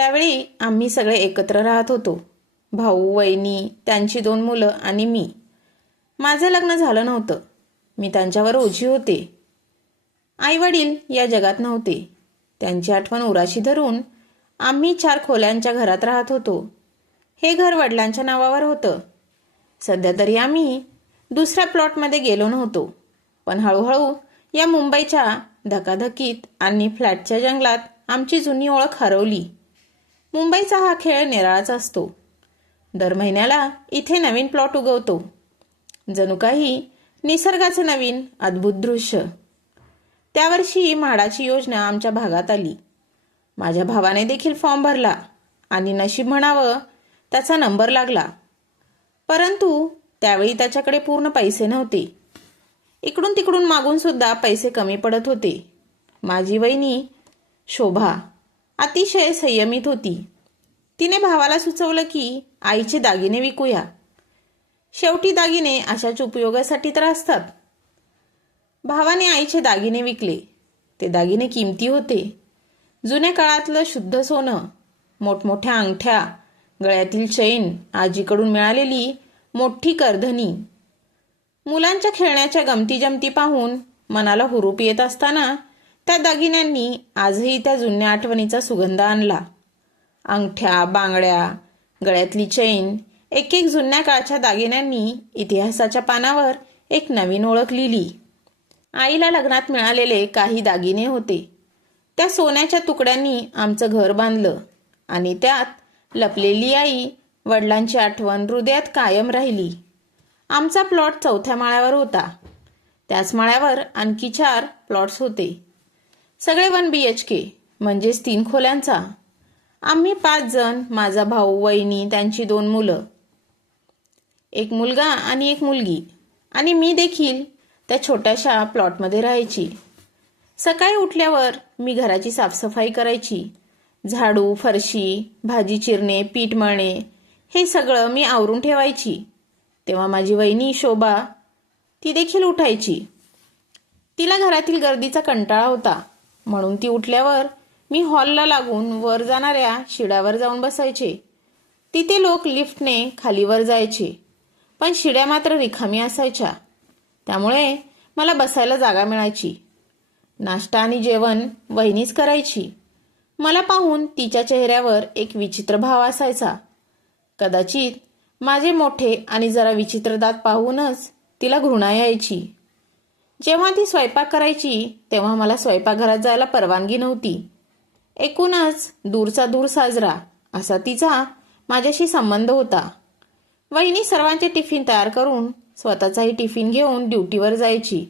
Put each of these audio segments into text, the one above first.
त्यावेळी आम्ही सगळे एकत्र राहत होतो. भाऊ वहिनी त्यांची दोन मुलं आणि मी. माझं लग्न झालं नव्हतं. मी त्यांच्यावर ओझी होते. आई वडील या जगात नव्हते. त्यांची आठवण उराशी धरून आम्ही चार खोल्यांच्या घरात राहत होतो. हे घर वडिलांच्या नावावर होतं. सध्या तरी आम्ही दुसऱ्या प्लॉटमध्ये गेलो नव्हतो. पण हळूहळू या मुंबईच्या धकाधकीत आणि फ्लॅटच्या जंगलात आमची जुनी ओळख हरवली. मुंबईचा हा खेळ निराळाच असतो. दर महिन्याला इथे नवीन प्लॉट उगवतो. जणू काही निसर्गाचं नवीन अद्भुत दृश्य. त्यावर्षी म्हाडाची योजना आमच्या भागात आली. माझ्या भावाने देखील फॉर्म भरला आणि नशीब म्हणावं त्याचा नंबर लागला. परंतु त्यावेळी त्याच्याकडे पूर्ण पैसे नव्हते. इकडून तिकडून मागून सुद्धा पैसे कमी पडत होते. माझी वहिनी शोभा अतिशय संयमित होती. तिने भावाला सुचवलं की आईचे दागिने विकूया. शेवटी दागिने अशाच उपयोगासाठी तर असतात. भावाने आईचे दागिने विकले. ते दागिने किमती होते. जुन्या काळातलं शुद्ध सोनं मोठमोठ्या अंगठ्या गळ्यातील चैन आजीकडून मिळालेली मोठी करधनी. मुलांच्या खेळण्याच्या गमती जमती पाहून मनाला हुरूप येत असताना त्या दागिन्यांनी आजही त्या जुन्या आठवणीचा सुगंध आणला. अंगठ्या बांगड्या गळ्यातली चैन एक एक जुन्या काळच्या दागिन्यांनी इतिहासाच्या पानावर एक नवीन ओळख लिहिली. आईला लग्नात मिळालेले काही दागिने होते. त्या सोन्याच्या तुकड्यांनी आमचं घर बांधलं आणि त्यात लपलेली आई वडिलांची आठवण हृदयात कायम राहिली. आमचा प्लॉट चौथ्या माळ्यावर होता. त्याच माळ्यावर आणखी चार प्लॉट्स होते. सगळे वन बी एच के म्हणजेच तीन खोल्यांचा. आम्ही पाच जण माझा भाऊ वहिनी त्यांची दोन मुलं. एक मुलगा आणि एक मुलगी. आणि मी देखील त्या छोट्याशा प्लॉटमध्ये राहायची. सकाळी उठल्यावर मी घराची साफसफाई करायची. झाडू फरशी भाजी चिरणे पीठ मळणे हे सगळं मी आवरून ठेवायची. तेव्हा माझी वहिनी शोभा ती देखील उठायची. तिला घरातील गर्दीचा कंटाळा होता. म्हणून ती उठल्यावर मी हॉलला लागून वर जाणाऱ्या शिड्यावर जाऊन बसायचे. तिथे लोक लिफ्टने खालीवर जायचे पण शिड्या मात्र रिकामी असायच्या. त्यामुळे मला बसायला जागा मिळायची. नाश्ता आणि जेवण वहिनीच करायची. मला पाहून तिच्या चेहऱ्यावर एक विचित्र भाव असायचा. कदाचित माझे मोठे आणि जरा विचित्र दात पाहूनच तिला घृणा यायची. जेव्हा ती स्वयंपाक करायची तेव्हा मला स्वयंपाकघरात जायला परवानगी नव्हती. एकूणच दूरचा दूर साजरा असा तिचा माझ्याशी संबंध होता. वहिनी सर्वांचे टिफिन तयार करून स्वतःचाही टिफिन घेऊन ड्युटीवर जायची.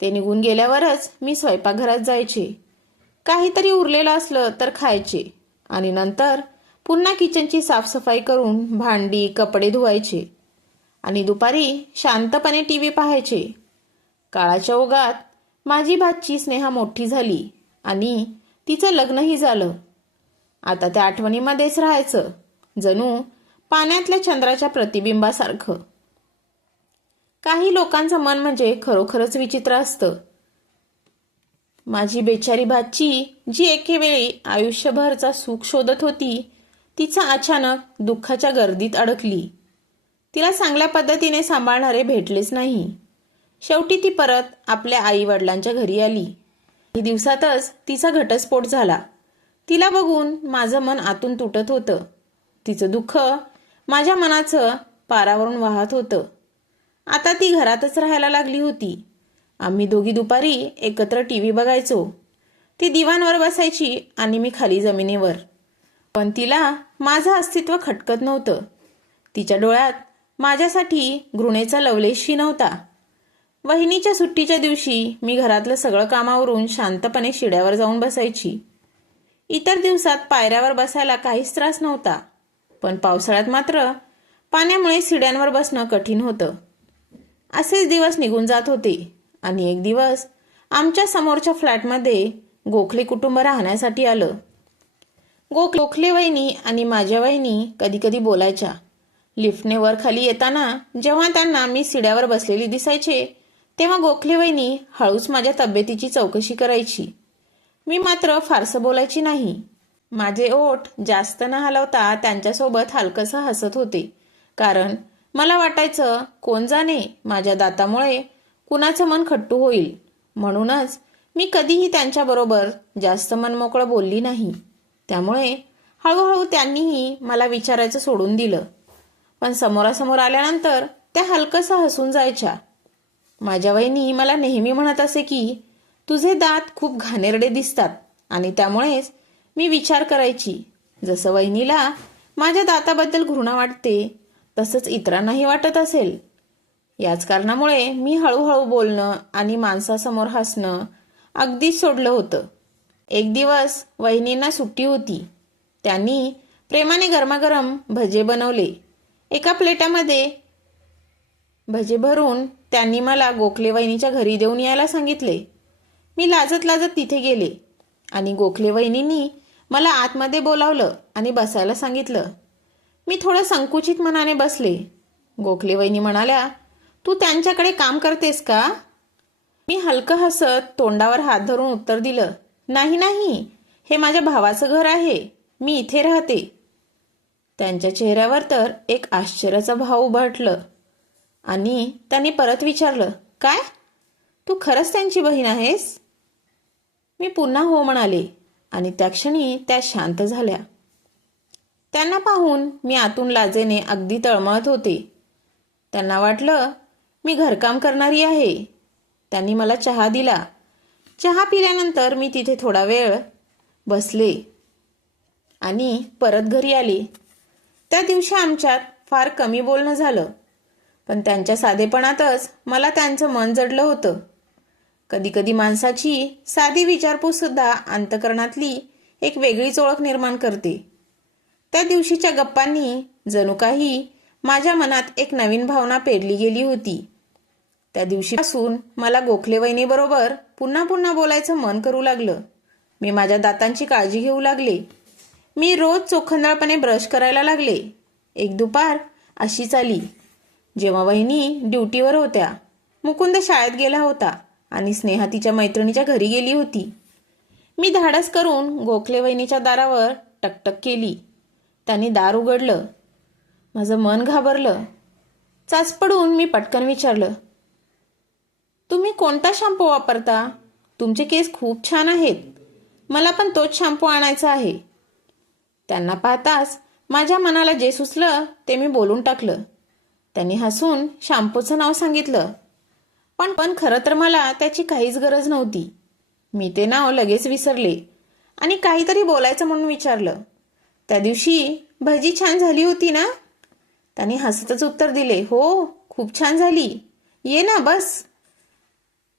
ते निघून गेल्यावरच मी स्वयंपाकघरात जायचे. काहीतरी उरलेलं असलं तर खायचे आणि नंतर पुन्हा किचनची साफसफाई करून भांडी कपडे धुवायचे आणि दुपारी शांतपणे टी व्ही पाहायचे. काळाच्या ओघात माझी भाची स्नेहा मोठी झाली आणि तिचं लग्नही झालं. आता त्या आठवणीमध्येच राहायचं. जणू पाण्यातल्या चंद्राच्या प्रतिबिंबासारखं. काही लोकांचं मन म्हणजे खरोखरच विचित्र असतं. माझी बेचारी भाची जी एकेवेळी आयुष्यभरचा सुख शोधत होती तिचा अचानक दुःखाच्या गर्दीत अडकली. तिला चांगल्या पद्धतीने सांभाळणारे भेटलेच नाही. शेवटी ती परत आपल्या आई वडिलांच्या घरी आली. काही दिवसातच तिचा घटस्फोट झाला. तिला बघून माझं मन आतून तुटत होतं. तिचं दुःख माझ्या मनाचं पारावरून वाहत होतं. आता ती घरातच राहायला लागली होती. आम्ही दोघी दुपारी एकत्र टी व्ही बघायचो. ती दिवाणवर बसायची आणि मी खाली जमिनीवर. पण तिला माझं अस्तित्व खटकत नव्हतं. तिच्या डोळ्यात माझ्यासाठी घृणेचा लवलेशही नव्हता. वहिनीच्या सुट्टीच्या दिवशी मी घरातलं सगळं कामावरून शांतपणे शिड्यावर जाऊन बसायची. इतर दिवसात पायऱ्यावर बसायला काहीच त्रास नव्हता पण पावसाळ्यात मात्र पाण्यामुळे शिड्यांवर बसणं कठीण होतं. असेच दिवस निघून जात होते आणि एक दिवस आमच्या समोरच्या फ्लॅटमध्ये गोखले कुटुंब राहण्यासाठी आलं. गोख गोखले वहिनी आणि माझ्या वहिनी कधी कधी बोलायच्या. लिफ्टने वर खाली येताना जेव्हा त्यांना मी सिड्यावर बसलेली दिसायचे तेव्हा गोखले वहिनी हळूच माझ्या तब्येतीची चौकशी करायची. मी मात्र फारसं बोलायची नाही. माझे ओठ जास्त न हलवता त्यांच्यासोबत हलकसं हसत होते. कारण मला वाटायचं कोण जाणे माझ्या दातामुळे कुणाचं मन खट्टू होईल. म्हणूनच मी कधीही त्यांच्याबरोबर जास्त मनमोकळं बोलली नाही. त्यामुळे हळूहळू त्यांनीही मला विचारायचं सोडून दिलं. पण समोरासमोर आल्यानंतर त्या हलकसं हसून जायच्या. माझ्या वहिनी मला नेहमी म्हणत असे की तुझे दात खूप घाणेरडे दिसतात आणि त्यामुळेच मी विचार करायची. जसं वहिनीला माझ्या दाताबद्दल घृणा वाटते तसंच इतरांनाही वाटत असेल. याच कारणामुळे मी हळूहळू बोलणं आणि माणसासमोर हसणं अगदीच सोडलं होतं. एक दिवस वहिनींना सुट्टी होती. त्यांनी प्रेमाने गरमागरम भजे बनवले. एका प्लेटामध्ये भजे भरून त्यांनी मला गोखले वहिनीच्या घरी देऊन यायला सांगितले. मी लाजत लाजत तिथे गेले आणि गोखले वहिनींनी मला आतमध्ये बोलावलं आणि बसायला सांगितलं. मी थोडं संकुचित मनाने बसले. गोखले वहिनी म्हणाल्या तू त्यांच्याकडे काम करतेस का? मी हलकं हसत तोंडावर हात धरून उत्तर दिलं नाही नाही हे माझ्या भावाचं घर आहे. मी इथे राहते. त्यांच्या चेहऱ्यावर तर एक आश्चर्याचा भाव उभटलं. आणि त्यांनी परत विचारलं काय? तू खरंच त्यांची बहीण आहेस? मी पुन्हा हो म्हणाले. आणि त्या क्षणी त्या शांत झाल्या. त्यांना पाहून मी आतून लाजेने अगदी तळमळत होते. त्यांना वाटलं मी घरकाम करणारी आहे. त्यांनी मला चहा दिला. चहा पिल्यानंतर मी तिथे थोडा वेळ बसले आणि परत घरी आले. त्या दिवशी आमच्यात फार कमी बोलणं झालं. पण त्यांच्या साधेपणातच मला त्यांचं मन जडलं होतं. कधीकधी माणसाची साधी विचारपूससुद्धा अंतकरणातली एक वेगळीच ओळख निर्माण करते. त्या दिवशीच्या गप्पांनी जणू काही माझ्या मनात एक नवीन भावना पेरली गेली होती. त्या दिवशीपासून मला गोखले वहिनीबरोबर पुन्हा पुन्हा बोलायचं मन करू लागलं. मी माझ्या दातांची काळजी घेऊ लागले. मी रोज चोखंदळपणे ब्रश करायला लागले. एक दुपार अशीच आली. जेव्हा वहिनी ड्युटीवर होत्या मुकुंद शाळेत गेला होता आणि स्नेहा तिच्या मैत्रिणीच्या घरी गेली होती. मी धाडस करून गोखले वहिनीच्या दारावर टकटक केली. त्यांनी दार उघडलं. माझं मन घाबरलं. चाचपडून मी पटकन विचारलं तुम्ही कोणता शॅम्पू वापरता? तुमचे केस खूप छान आहेत. मला पण तोच शॅम्पू आणायचा आहे. त्यांना पाहताच माझ्या मनाला जे सुचलं ते मी बोलून टाकलं. त्यांनी हसून शॅम्पूचं नाव सांगितलं. पण पण खरं तर मला त्याची काहीच गरज नव्हती. मी ते नाव लगेच विसरले आणि काहीतरी बोलायचं म्हणून विचारलं. त्या दिवशी भजी छान झाली होती ना? त्यांनी हसतच उत्तर दिले हो खूप छान झाली. ये ना बस.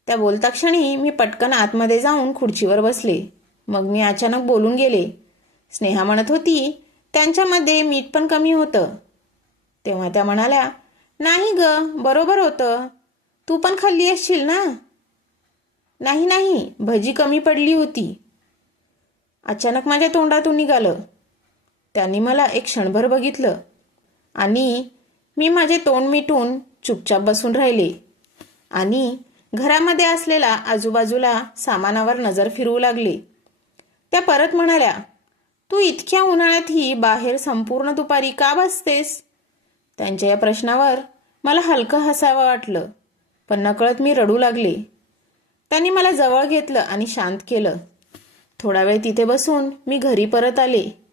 त्या बोलता क्षणी मी पटकन आतमध्ये जाऊन खुर्चीवर बसले. मग मी अचानक बोलून गेले. स्नेहा म्हणत होती त्यांच्यामध्ये मीठ पण कमी होतं. तेव्हा त्या म्हणाल्या नाही ग बरोबर होतं. तू पण खाल्ली असशील ना? नाही नाही भजी कमी पडली होती. अचानक माझ्या तोंडातून निघालं. त्यांनी मला एक क्षणभर बघितलं. आणि मी माझे तोंड मिटून चुपचाप बसून राहिले. आणि घरामध्ये असलेला आजूबाजूला सामानावर नजर फिरवू लागले. त्या परत म्हणाल्या तू इतक्या उन्हाळ्यातही बाहेर संपूर्ण दुपारी का बसतेस? त्यांच्या या प्रश्नावर मला हलकं हसावं वाटलं पण नकळत मी रडू लागले. त्यांनी मला जवळ घेतलं आणि शांत केलं. थोडा वेळ तिथे बसून मी घरी परत आले.